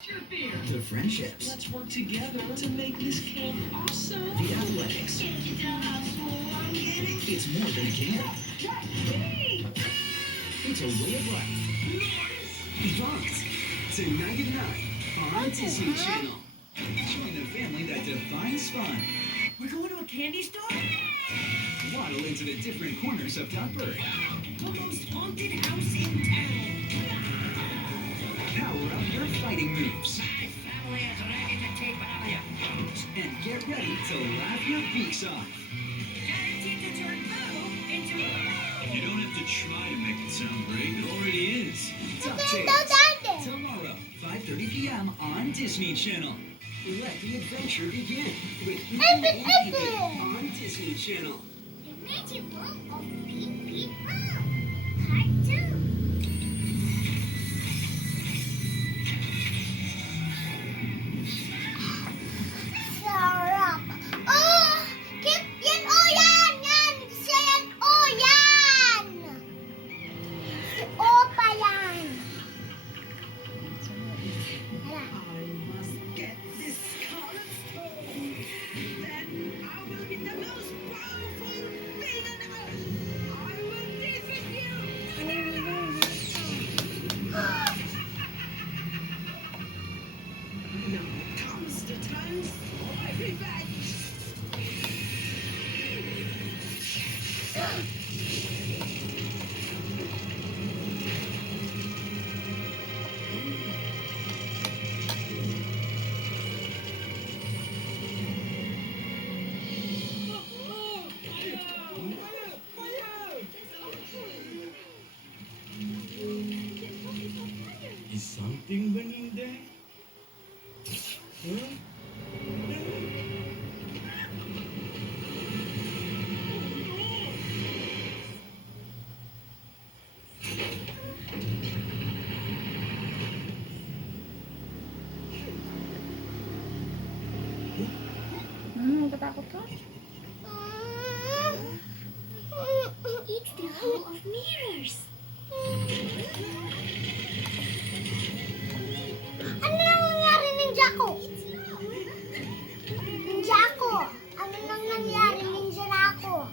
The friendships. Let's work together to make this camp awesome. The athletics. It's more than a camp. It's a way of life. Bunked tonight at 9 on Disney Channel. Join the family that defines fun. We're going to a candy store? Waddle into the different corners of Duckburg. The most haunted house in town. Power up your fighting moves. My family is ready to take valiant. And get ready to laugh your beaks off. Guaranteed to turn blue into blue. You don't have to try to make it sound great. It already is. DuckTales. Tomorrow, 5:30 p.m. on Disney Channel. Let the adventure begin with Ethan and Ethan on Disney Channel. The magic world of Pee-Pee Part 2. Sarap. Oh! Kip! Yan o yan! Yan! Siya yan o yan! Si Opa yan! Tara. I must get this scarlet stone. Then I will be the most powerful being on earth. I will defeat you. Now comes the time for my revenge. Is something burning there? Huh? Natatakot ka? It's the Hall of Mirrors. Ano nangyari ninja ko? Ninja ko. Ano nang nangyari ninja na ako?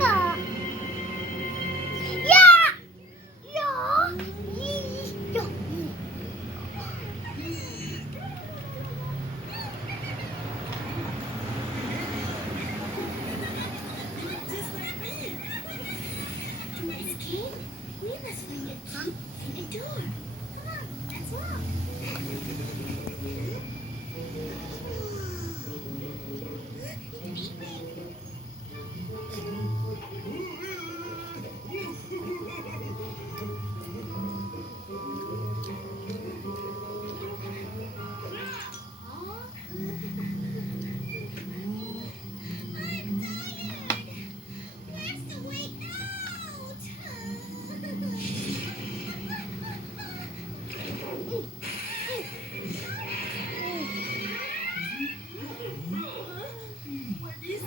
Ka. Ya! Ya! Ya! To escape, we must find a key and a door. Come on, let's walk. I'm tired. Where's the way out? What is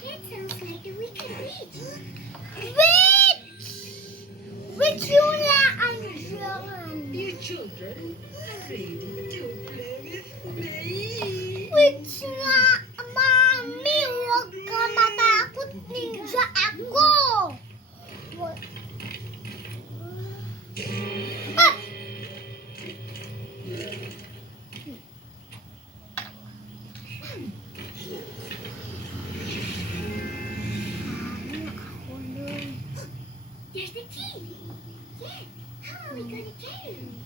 That sounds like a wicked witch. Witch! Witch yun lang dyan. You children are ready to play with me. Witch nga, Mami. Huwag ka matakot, ninja ako. What? Ah! There's the key. Yeah. How are we gonna get him?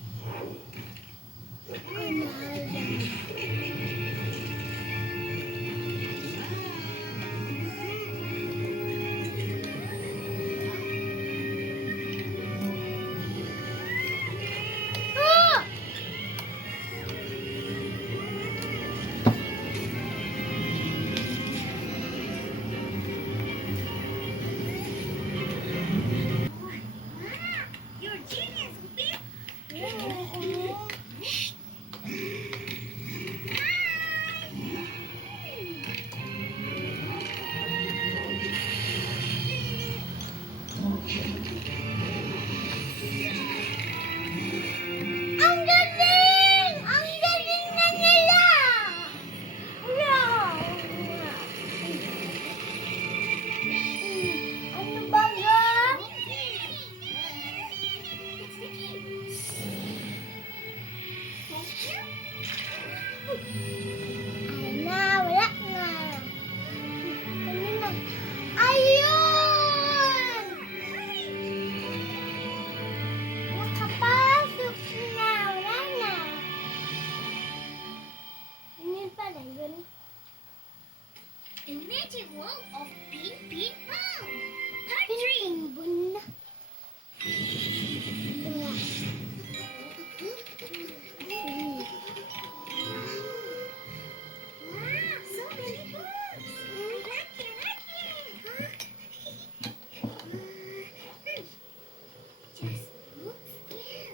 magic world of Ping Ping Pong. Part 3. Wow, so many books. Lucky, lucky. Just books here.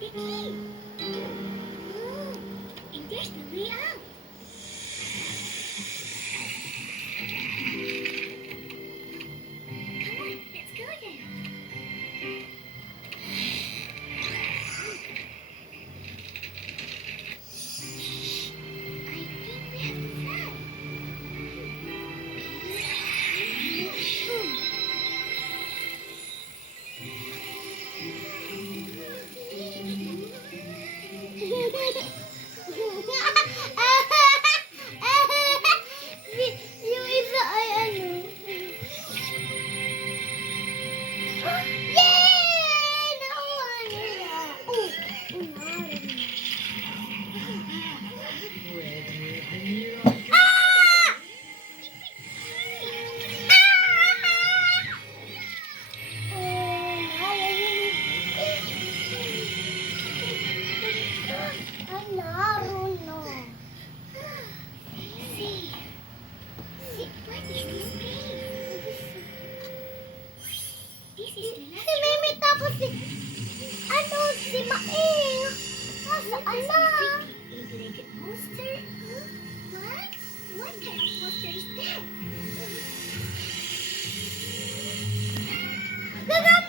The key. Oh, and there's the way out. Come on, let's go then. I think we have to fly. Yung isa ay ano? Yay! Nakuha nila. Ah! Si Mimi tapos si Maing. Nasaan na? Eight-legged monster? What? What kind of monster is that? Gagawin